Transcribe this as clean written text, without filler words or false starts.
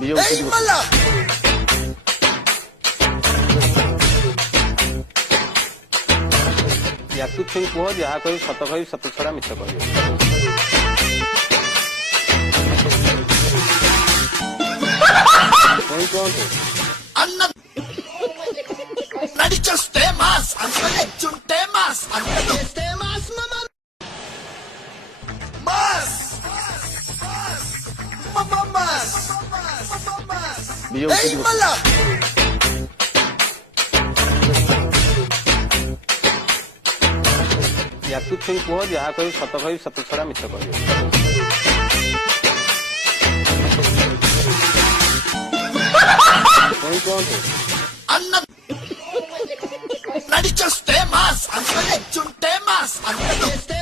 ଏଇ ମଲା ୟାକୁ ଛୁଇଁ କୁହ ଯାହା କହିବି ସତ କହିବି ସତ ଛଡା ମିଛ କହିବି। ଛୁଇଁ କୁହନ୍ତୁ అన్న నడిచొస్తే మాస్ అంత ఎచ్చుంటే మాస్ అంత చేస్తే మాస్ మాస్ ఏయ్ మళ్ళా ୟାକୁ ଛୁଇଁ କୁହ ଯାହା କହିବି ସତ କହିବି ସତ ଛଡା ମିଛ କହିବି। ଛୁଇଁ କୁହନ୍ତୁ అన్న నడిచొస్తే మాస్ అంత ఎచ్చుంటే మాస్ అంత చేస్తే